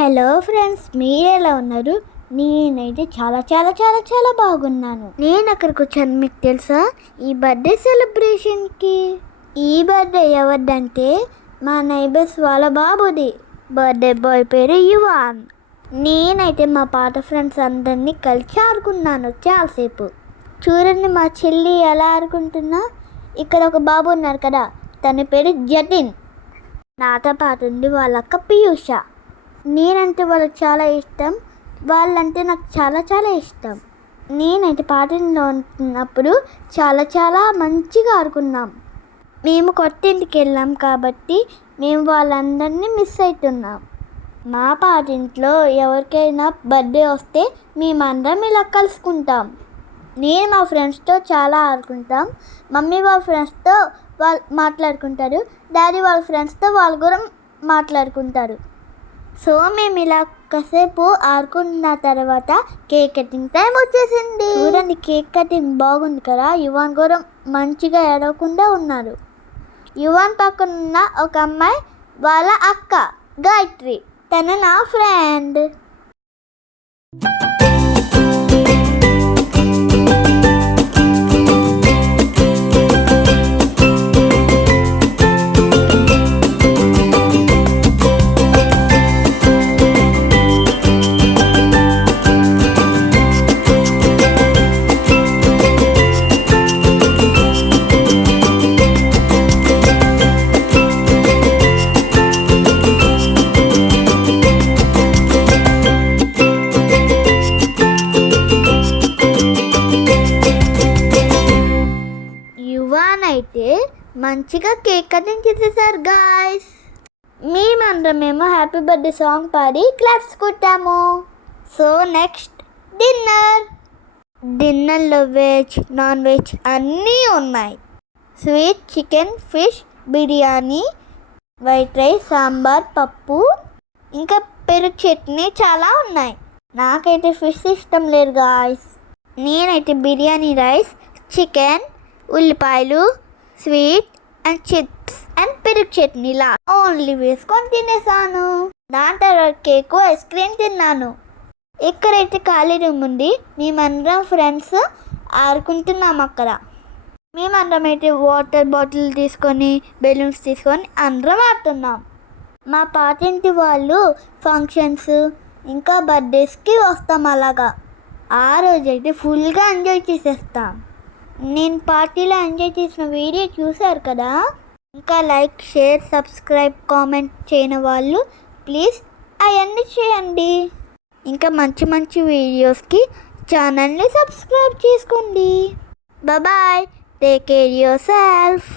Hello friends, మీరు ఎలా ఉన్నారు? నేనైతే చాలా చాలా చాలా చాలా బాగున్నాను. నేను అక్కడికి వచ్చాను, మీకు తెలుసా, ఈ బర్త్డే సెలబ్రేషన్కి. ఈ బర్త్డే ఎవరిదంటే మా నైబర్స్ వాళ్ళ బాబుది. బర్త్డే బాయ్ పేరు యువాన్. నేనైతే మా పాత ఫ్రెండ్స్ అందరినీ కలిసి ఆడుకున్నాను చాలాసేపు. చూడండి మా చెల్లి ఎలా ఆడుకుంటున్నా. ఇక్కడ ఒక బాబు ఉన్నారు కదా, తన పేరు జతిన్. నాతో పాటు ఉంది వాళ్ళ అక్క పీయూష. నేనంటే వాళ్ళకి చాలా ఇష్టం, వాళ్ళంటే నాకు చాలా చాలా ఇష్టం. నేనైతే పార్టీలో ఉంటున్నప్పుడు చాలా చాలా మంచిగా ఆడుకున్నాం. మేము కొత్త ఇంటికి వెళ్ళాం కాబట్టి మేము వాళ్ళందరినీ మిస్ అవుతున్నాం. మా పాటింట్లో ఎవరికైనా బర్త్డే వస్తే మేమందరం ఇలా కలుసుకుంటాం. నేను మా ఫ్రెండ్స్తో చాలా ఆడుకుంటాం. మమ్మీ వాళ్ళ ఫ్రెండ్స్తో వాళ్ళు మాట్లాడుకుంటారు, డాడీ వాళ్ళ ఫ్రెండ్స్తో వాళ్ళు కూడా మాట్లాడుకుంటారు. సో మేము ఇలా కాసేపు ఆడుకున్న తర్వాత కేక్ కటింగ్ టైం వచ్చేసింది. చూడండి, కేక్ కటింగ్ బాగుంది కదా. యువాన్ కూడా మంచిగా ఏడవకుండా ఉన్నారు. యువాన్ పక్కన ఉన్న ఒక అమ్మాయి వాళ్ళ అక్క గాయత్రి, తను నా ఫ్రెండ్. యువాన్ అయితే మంచిగా కేక్ కటింగ్ చేసేసారు గాయస్. మేమందరమేమో హ్యాపీ బర్త్డే సాంగ్ పాడి క్లాప్స్ కొట్టాము. సో నెక్స్ట్ డిన్నర్లో వెజ్ నాన్ వెజ్ అన్నీ ఉన్నాయి. Sweet, chicken, fish, biryani, white rice, sambar, పప్పు, ఇంకా పెరుగు చట్నీ చాలా ఉన్నాయి. నాకైతే ఫిష్ ఇష్టం లేదు గాయస్. నేనైతే బిర్యానీ రైస్, చికెన్, ఉల్లిపాయలు, స్వీట్ అండ్ చిప్స్ అండ్ పెరుగు చట్నీలా ఓన్లీ వేసుకొని తినేసాను. దాని తర్వాత కేకు, ఐస్ క్రీమ్ తిన్నాను. ఎక్కడైతే ఖాళీ రూమ్ ఉంది, మేమందరం ఫ్రెండ్స్ ఆడుకుంటున్నాం అక్కడ. మేమందరం అయితే వాటర్ బాటిల్ తీసుకొని బెలూన్స్ తీసుకొని అందరం ఆడుతున్నాం. మా పాతింటి వాళ్ళు ఫంక్షన్స్ ఇంకా బర్త్డేస్కి వస్తాం. అలాగా ఆ రోజైతే ఫుల్గా ఎంజాయ్ చేసేస్తాం. నేను పార్టీలో ఎంజాయ్ చేసిన వీడియో చూశారు కదా. ఇంకా లైక్, షేర్, సబ్స్క్రైబ్, కామెంట్ చేయని వాళ్ళు ప్లీజ్ అవన్నీ చేయండి. ఇంకా మంచి మంచి వీడియోస్కి ఛానల్ని సబ్స్క్రైబ్ చేసుకోండి. Bye, take care your self.